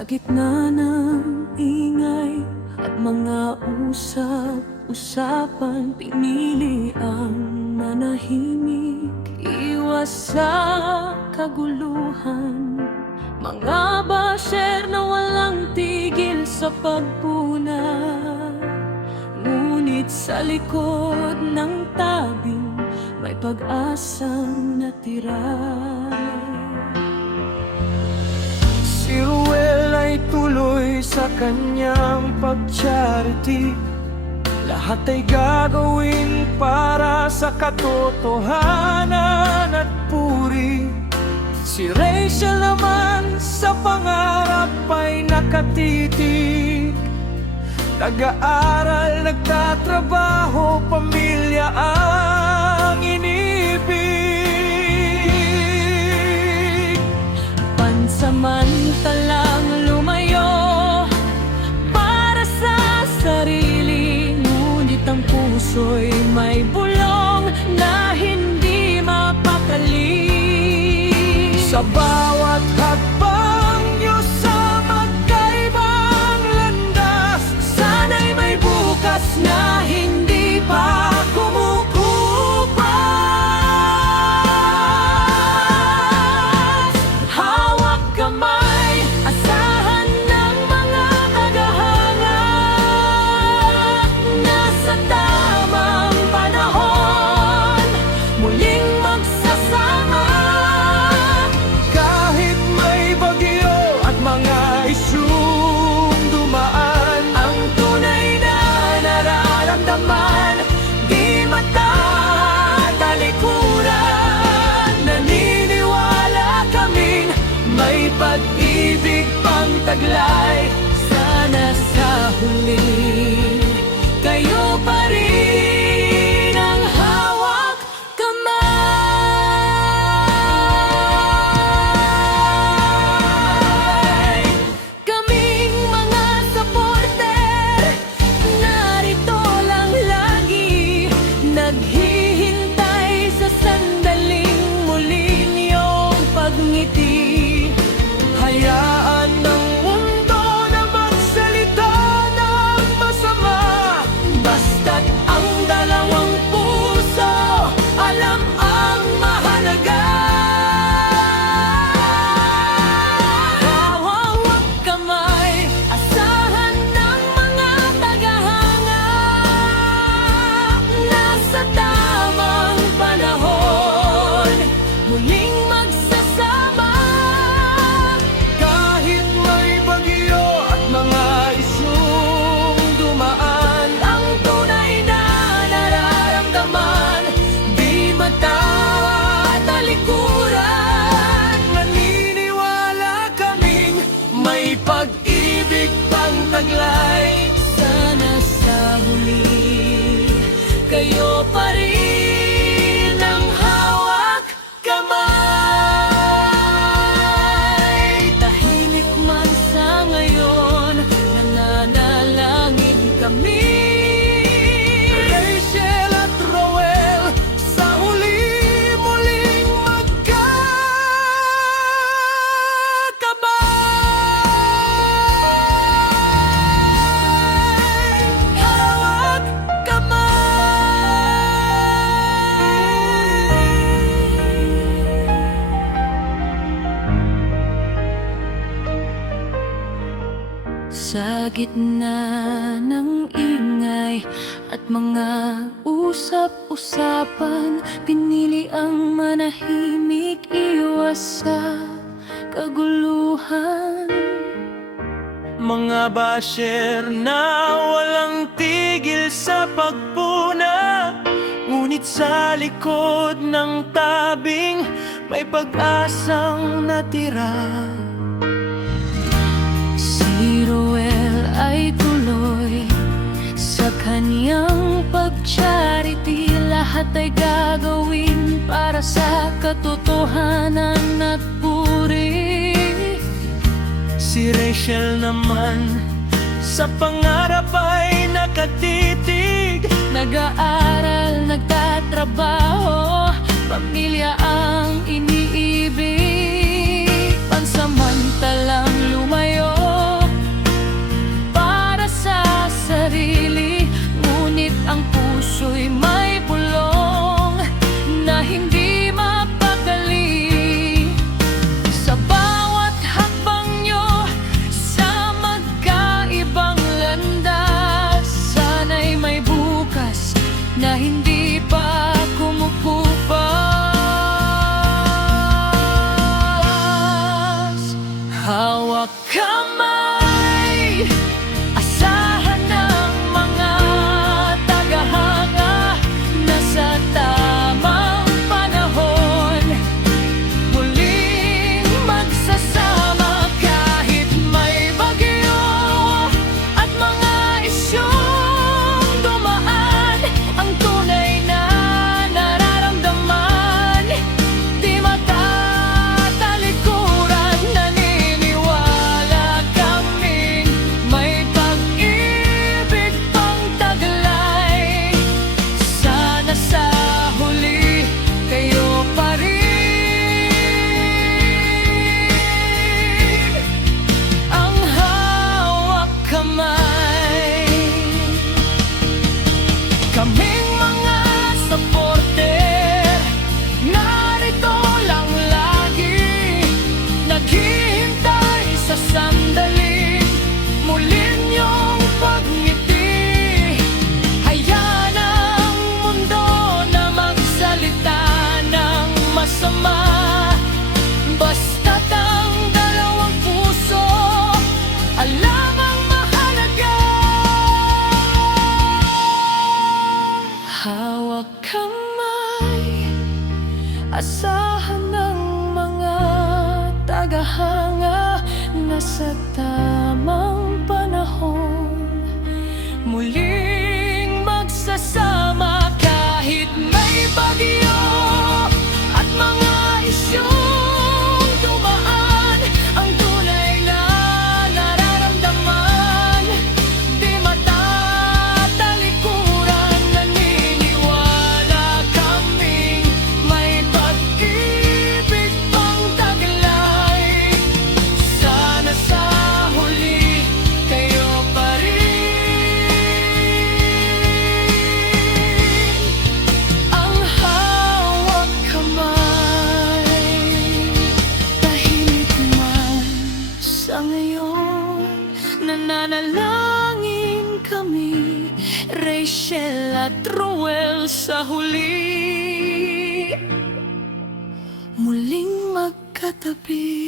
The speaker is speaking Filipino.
Sa gitna ng ingay at mga usap-usapan, pinili ang manahimik, iwas sa kaguluhan. Mga basher na walang tigil sa pagpuna, ngunit sa likod ng tabing may pag-asang natira. Si Ruel ay tuloy sa kanyang pag-charity. Lahat ay gagawin para sa katotohanan at puri. Si Rachel naman sa pangarap ay nakatitig. Nag-aaral, nagtatrabaho, pamilya ang inibig. Pansamantalang lumayo para sa sarili, ngunit ang puso'y may bulong na hindi mapakali. Sa bawat hakbang nyo sa magkaibang landas, Sana'y may bukas na hindi pa kumukupas. Hawak kamay, asahan ng mga tagahanga. Nasa tamang panahon, muling magsasama. kahit may bagyo at mga isyung dumaan, Ang tunay na nararamdaman, di matatalikuran. Naniniwala kaming may pag-ibig pang taglay. Sana sa huli, kayo pa rin ang hawak kamay. Kaming mga supporter, narito lang lagi, naghihintay sa sandaling muli niyong pagngiti. hayaan ng mundo na magsalita ng masama. Basta't ang dalawang puso alam ang mahalaga. Hawak kamay, asahan ng mga tagahanga. Nasa tamang panahon, muling magsasama. Kahit may bagyo at mga isyung dumaan, Ang tunay na nararamdaman, di matatalikuran. naniniwala kaming may pag-ibig pang taglay. Sana sa huli, kayo pa rin ang hawak kamay. Tahimik man sa ngayon, nananalangin kami. Rachel at Roel, sa huli muling magkakamay. Hawak kamay. Sa gitna ng ingay at mga usap-usapan, pinili ang manahimik, iwas sa kaguluhan. Mga basher na walang tigil sa pagpuna, ngunit sa likod ng tabing may pag-asang natira. Si Ruel ay tuloy sa kanyang pag-charity. Lahat ay gagawin para sa katotohanan at puri. Si Rachel naman sa pangarap ay nakatitig. Nag-aaral, nagtatrabaho, pamilya ang iniibig. Pansamantalang lumayo na hindi pa kumukupas. Hawak kamay, asahan ng mga tagahanga na sa tamang panahon muling magsasama kahit may bagyo at mga isyong dumaan. Ang tunay na nararamdaman, di matatalikuran. Naniniwala kaming may pag-ibig pang taglay. Sana sa huli kayo pa rin ang hawak kamay. Kaming mga supporter, narito lang lagi, naghihintay sa sandaling muli niyong pagngiti. Hayaan ang mundo na magsalita ng masama, basta't ang dalawang puso alam ang mahalaga. Hawak kamay, asahan ng mga tagahanga na sa tamang panahon muling magsasama kahit may bagyo at mga isyong dumaan. Ang tunay na nararamdaman, di matatalikuran. Naniniwala kaming may pag-ibig pang taglay. Sana sa huli kayo pa rin ang hawak kamay. Tahimik man sa ngayon, nananalangin kami, Rachel at Roel, sa huli muling magkatabi.